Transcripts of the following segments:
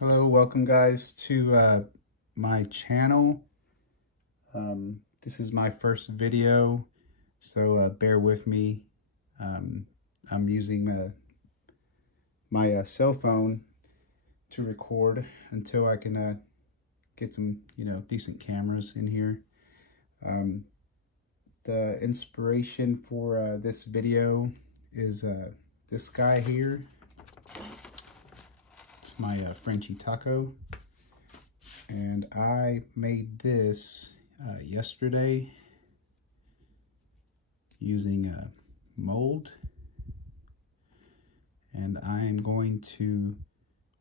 Hello, welcome guys to my channel. This is my first video, so bear with me. I'm using my cell phone to record until I can get some, decent cameras in here. The inspiration for this video is this guy here. It's my Frenchie taco, and I made this yesterday using a mold, and I am going to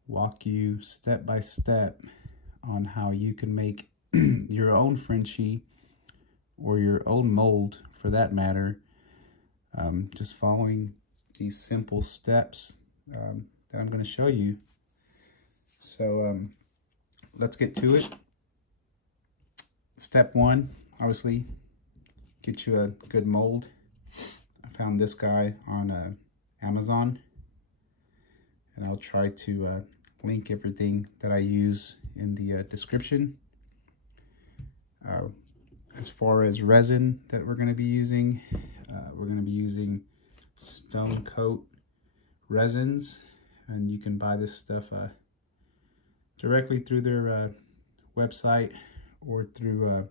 walk you step by step on how you can make your own Frenchie or your own mold for that matter, just following these simple steps that I'm going to show you. So let's get to it. Step one, obviously, get you a good mold. I found this guy on Amazon, and I'll try to link everything that I use in the description. As far as resin that we're going to be using Stone Coat resins, and you can buy this stuff directly through their website or through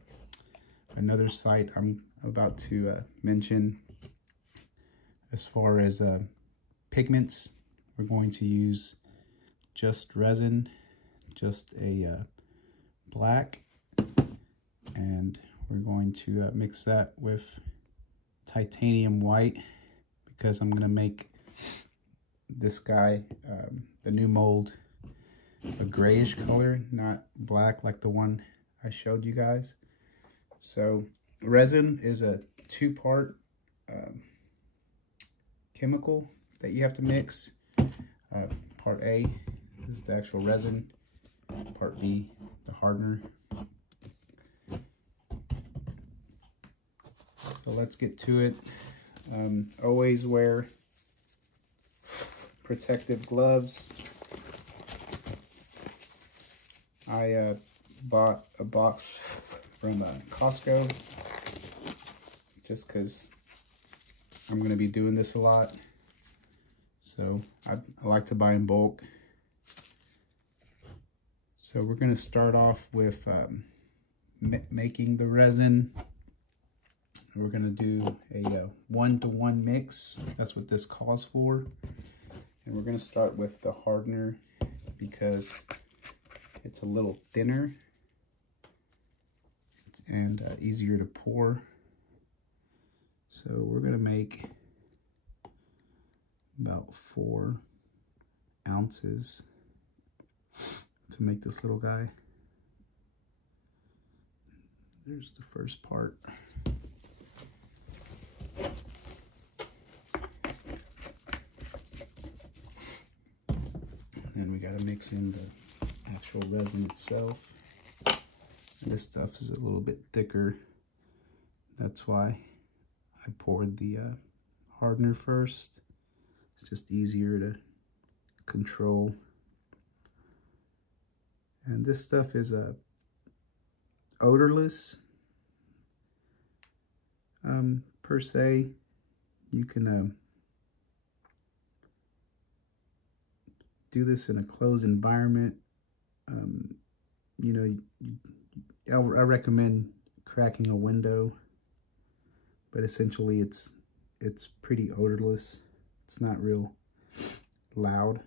another site I'm about to mention. As far as pigments, we're going to use just resin, just a black, and we're going to mix that with titanium white, because I'm going to make this guy, the new mold, a grayish color, not black like the one I showed you guys. So resin is a two-part chemical that you have to mix. Part A is the actual resin, part B the hardener. So let's get to it. Always wear protective gloves. I bought a box from Costco just because I'm going to be doing this a lot. So I like to buy in bulk. So we're going to start off with making the resin. We're going to do a 1-to-1 mix. That's what this calls for. And we're going to start with the hardener because it's a little thinner and easier to pour. So we're going to make about 4 ounces to make this little guy. There's the first part. Then we got to mix in the actual resin itself. This stuff is a little bit thicker. That's why I poured the hardener first. It's just easier to control. And this stuff is odorless per se. You can do this in a closed environment. I recommend cracking a window, but essentially it's pretty odorless. It's not real loud.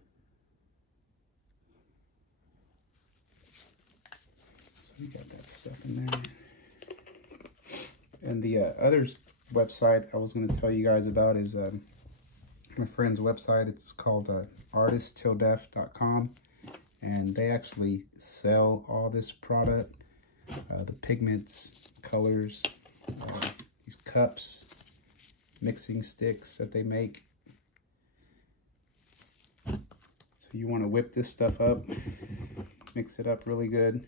So we got that stuff in there. And the other website I was going to tell you guys about is my friend's website. It's called artisttilldeath.com, and they actually sell all this product, the pigments, colors, these cups, mixing sticks that they make. So you want to whip this stuff up, mix it up really good.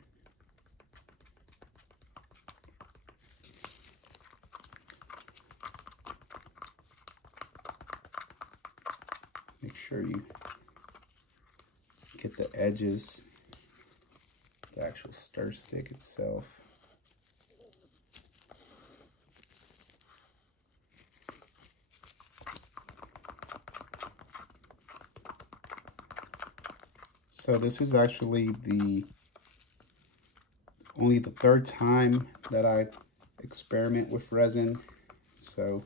Make sure you get the edges the actual stir stick itself. So this is actually only the third time that I experiment with resin, so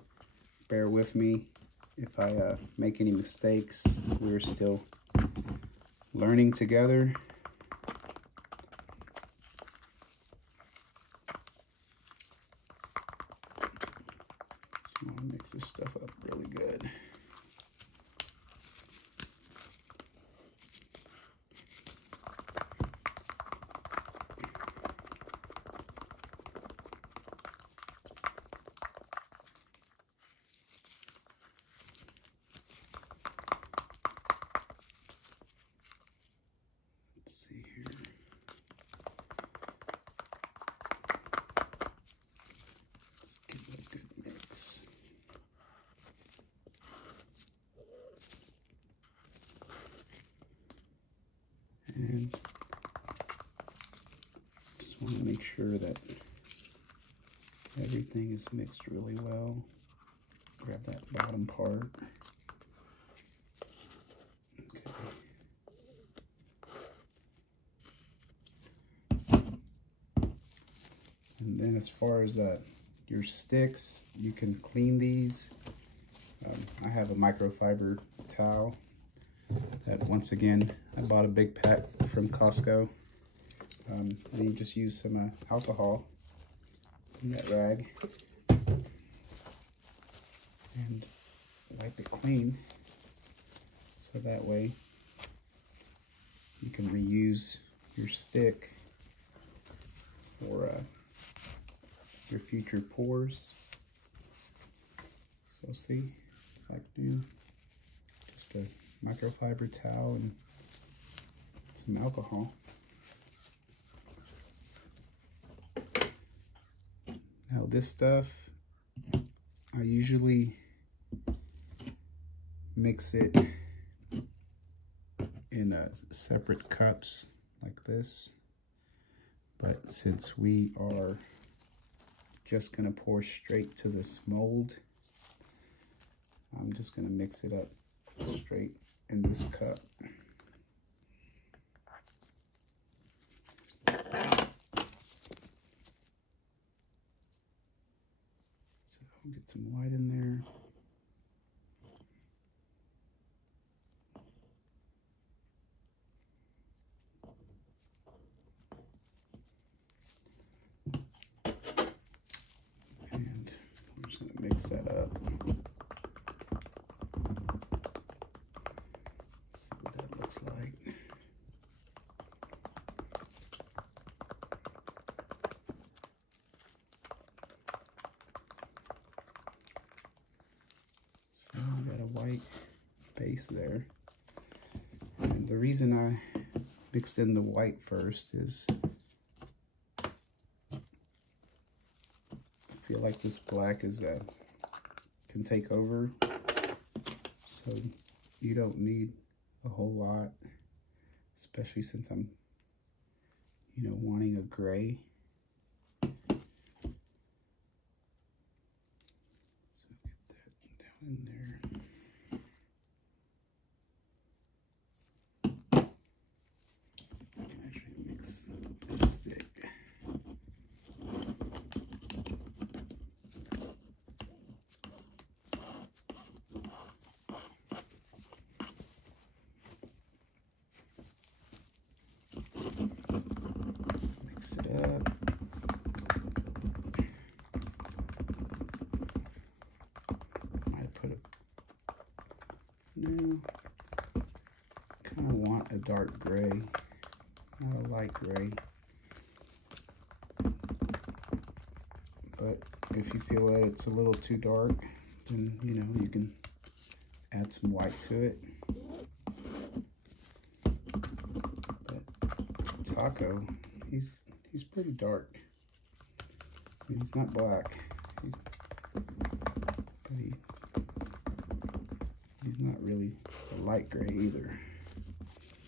bear with me if I make any mistakes. We're still learning together. I want to mix this stuff up really good. And just want to make sure that everything is mixed really well. Grab that bottom part. Okay. And then as far as your sticks, you can clean these. I have a microfiber towel that, once again, I bought a big pack from Costco. And you just use some alcohol in that rag and wipe it clean, so that way you can reuse your stick for your future pours. So see, it's like new, just a microfiber towel and some alcohol. Now this stuff, I usually mix it in separate cups like this, but since we are just gonna pour straight to this mold, I'm just gonna mix it up straight in this cup. Get some white in there. And I'm just going to mix that up. See what that looks like. White base there, and the reason I mixed in the white first is I feel like this black is can take over, so you don't need a whole lot, especially since I'm wanting a gray. So get that down in there. No, kind of want a dark gray, not a light gray. But if you feel that it's a little too dark, then you can add some white to it. But Taco, he's pretty dark. I mean, he's not black. He's not really a light gray either.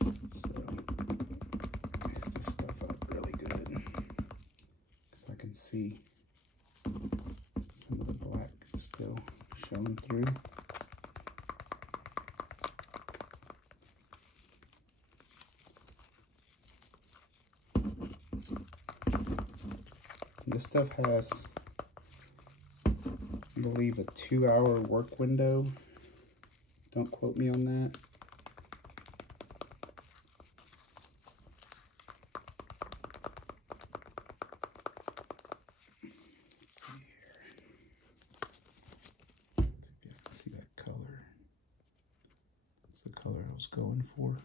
So mix this stuff up really see some of the black still showing through. This stuff has, I believe, a 2-hour work window. Don't quote me on that. Let's see here. See if you can see that color. That's the color I was going for.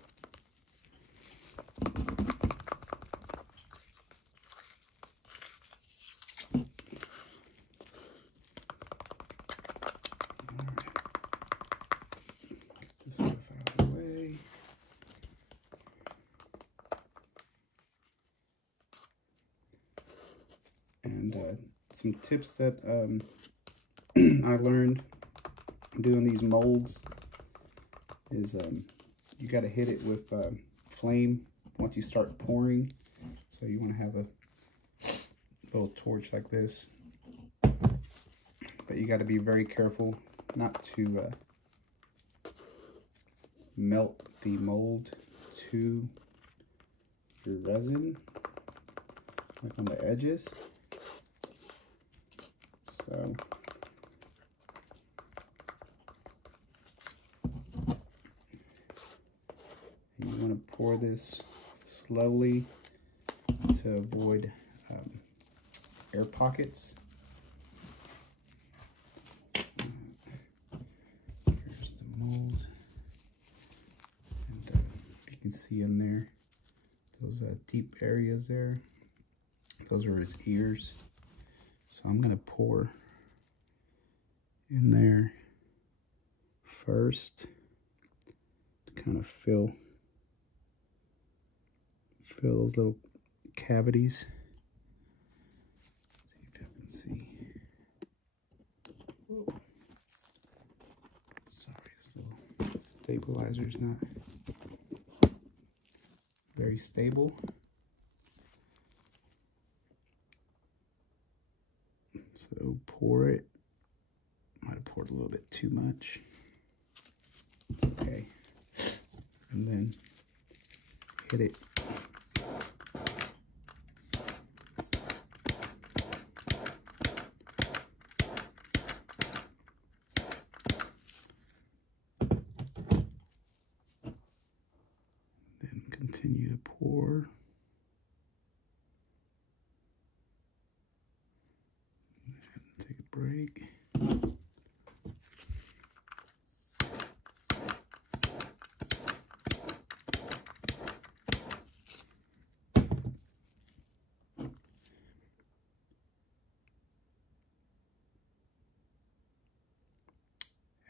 And some tips that I learned doing these molds is you got to hit it with flame once you start pouring. So you want to have a little torch like this, but you got to be very careful not to melt the mold to your resin, like on the edges. So you want to pour this slowly to avoid air pockets. Here's the mold, and you can see in there those deep areas there. Those are his ears. So I'm going to pour in there first to kind of fill those little cavities. See if you can see. Whoa. Sorry, this little stabilizer is not very stable. So pour it. Might have poured a little bit too much. Okay. And then hit it. Then continue to pour. Take a break.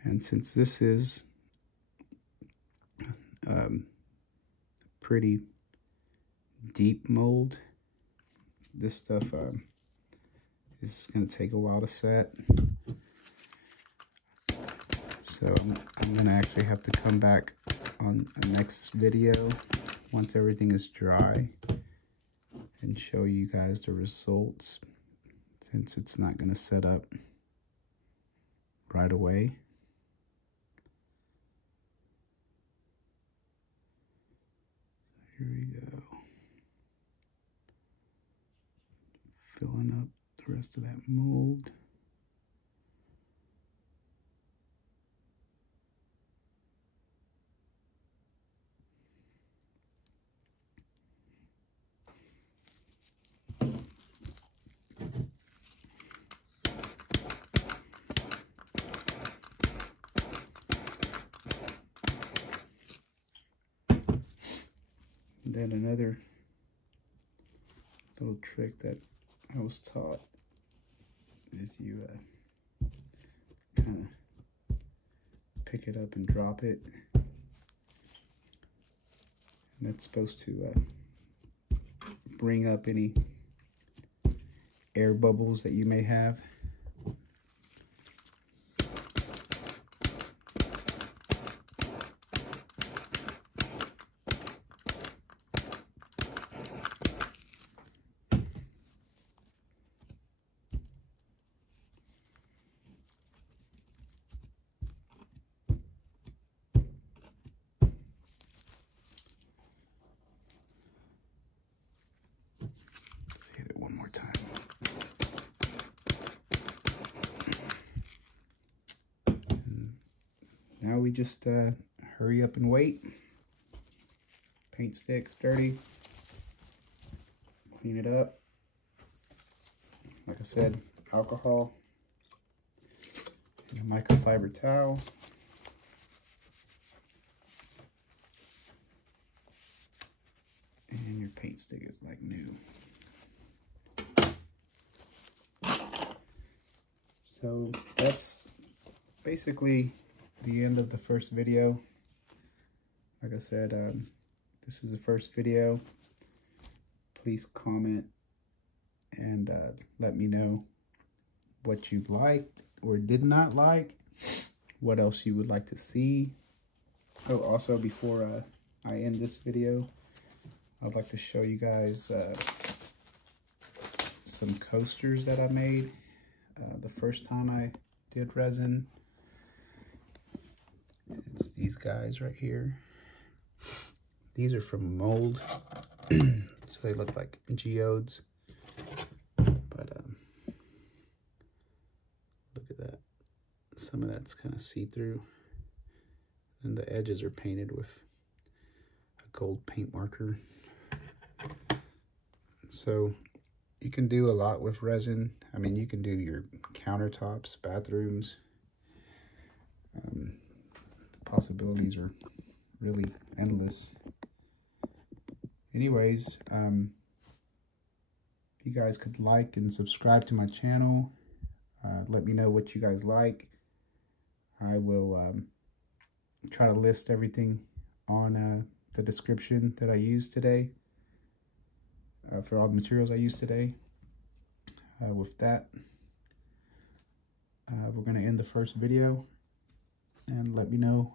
And since this is pretty deep mold, this stuff is going to take a while to set. So I'm going to actually have to come back on the next video once everything is dry and show you guys the results, since it's not going to set up right away. Here we go. Filling up the rest of that mold. Then another little trick that I was taught is you kind of pick it up and drop it. And that's supposed to bring up any air bubbles that you may have. now we just hurry up and wait. Paint sticks dirty. Clean it up. Like I said, alcohol. And a microfiber towel. And your paint stick is like new. So that's basically the end of the first video. Like I said, this is the first video. Please comment and let me know what you liked or did not like, what else you would like to see. Oh, also before I end this video, I'd like to show you guys some coasters that I made the first time I did resin. It's these guys right here. These are from mold, so they look like geodes. But look at that. Some of that's kind of see-through, and the edges are painted with a gold paint marker. So you can do a lot with resin. I mean, you can do your countertops, bathrooms. The possibilities are really endless. Anyways, if you guys could like and subscribe to my channel, let me know what you guys like. I will try to list everything on the description that I used today, for all the materials I used today. With that, we're going to end the first video, and let me know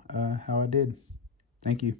how I did. Thank you.